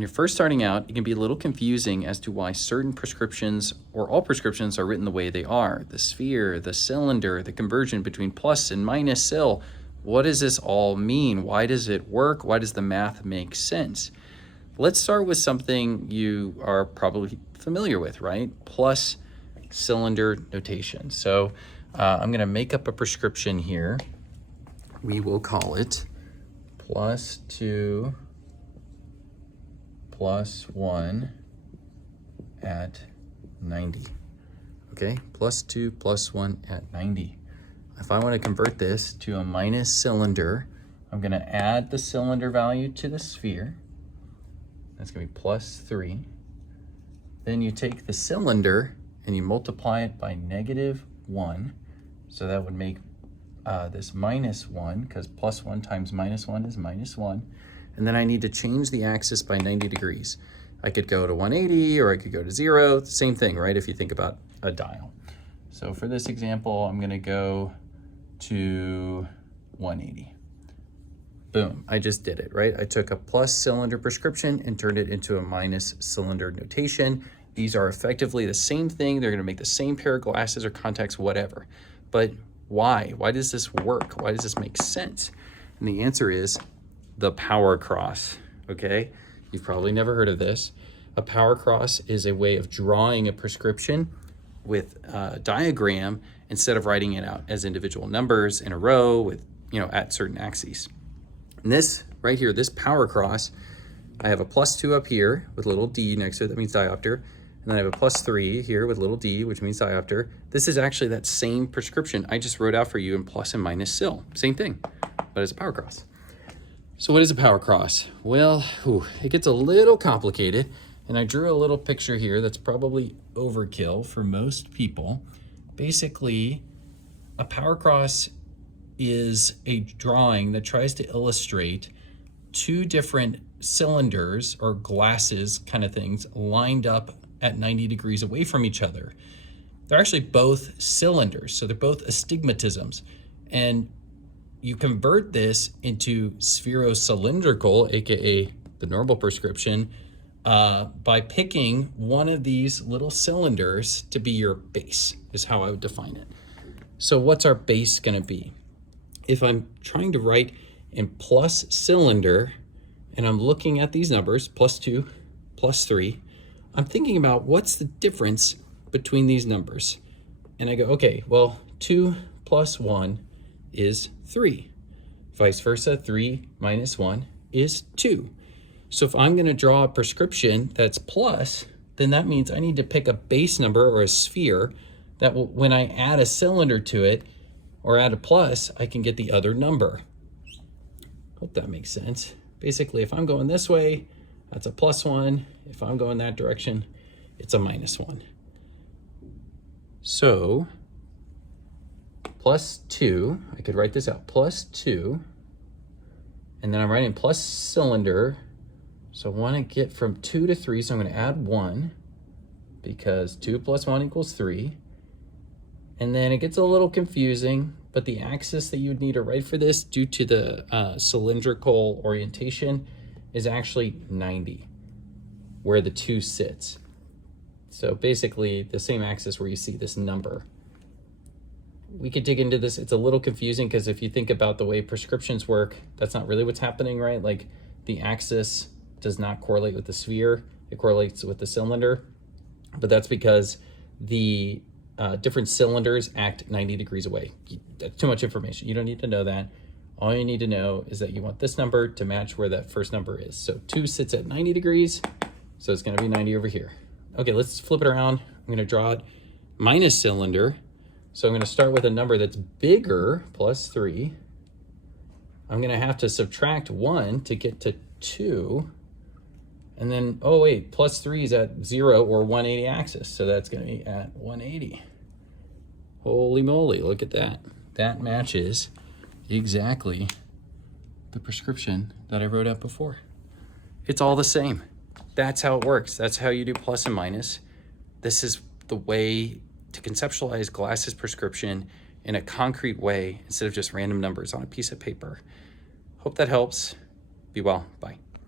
When you're first starting out, it can be a little confusing as to why certain prescriptions or all prescriptions are written the way they are. The sphere, the cylinder, the conversion between plus and minus sil. What does this all mean? Why does it work? Why does the math make sense? Let's start with something you are probably familiar with, right? Plus cylinder notation. So I'm gonna make up a prescription here. We will call it +2 + 1 at 90. Okay, +2 + 1 at 90. If I want to convert this to a minus cylinder, I'm going to add the cylinder value to the sphere. That's going to be +3. Then you take the cylinder and you multiply it by -1. So that would make this -1, because +1 times -1 is -1. And then I need to change the axis by 90 degrees. I could go to 180 or I could go to 0. Same thing, right? If you think about a dial. So for this example, I'm going to go to 180. Boom, I just did it, right? I took a plus cylinder prescription and turned it into a minus cylinder notation. These are effectively the same thing. They're going to make the same pair of glasses or contacts, whatever. But why? Why does this work? Why does this make sense? And the answer is the power cross, okay? You've probably never heard of this. A power cross is a way of drawing a prescription with a diagram instead of writing it out as individual numbers in a row with, at certain axes. And this right here, this power cross, I have a +2 up here with little d next to it, that means diopter. And then I have a +3 here with little d, which means diopter. This is actually that same prescription I just wrote out for you in plus and minus sil. Same thing, but it's a power cross. So what is a power cross? Well, it gets a little complicated, and I drew a little picture here that's probably overkill for most people. Basically, a power cross is a drawing that tries to illustrate two different cylinders or glasses kind of things lined up at 90 degrees away from each other. They're actually both cylinders, so they're both astigmatisms. And you convert this into spherocylindrical, aka the normal prescription, by picking one of these little cylinders to be your base, is how I would define it. So what's our base gonna be? If I'm trying to write in plus cylinder, and I'm looking at these numbers, +2, +3, I'm thinking about what's the difference between these numbers. And I go, okay, well, 2 + 1 is 3. Vice versa, 3 - 1 is 2. So if I'm gonna draw a prescription that's plus, then that means I need to pick a base number or a sphere that will, when I add a cylinder to it or add a plus, I can get the other number. Hope that makes sense. Basically, if I'm going this way, that's a +1. If I'm going that direction, it's a -1. So +2, I could write this out, +2, and then I'm writing plus cylinder. So I want to get from 2 to 3, so I'm going to add 1, because 2 + 1 = 3. And then it gets a little confusing, but the axis that you would need to write for this, due to the cylindrical orientation, is actually 90, where the 2 sits. So basically the same axis where you see this number. We could dig into this. It's a little confusing because if you think about the way prescriptions work, that's not really what's happening, right? Like the axis does not correlate with the sphere, it correlates with the cylinder, but that's because the different cylinders act 90 degrees away. That's too much information. You don't need to know that. All you need to know is that you want this number to match where that first number is. So 2 sits at 90 degrees, so it's gonna be 90 over here. Okay, let's flip it around. I'm gonna draw it minus cylinder. So I'm gonna start with a number that's bigger, +3. I'm gonna have to subtract 1 to get to 2. And then, oh wait, +3 is at 0 or 180 axis. So that's gonna be at 180. Holy moly, look at that. That matches exactly the prescription that I wrote out before. It's all the same. That's how it works. That's how you do plus and minus. This is the way to conceptualize glasses prescription in a concrete way instead of just random numbers on a piece of paper. Hope that helps. Be well. Bye.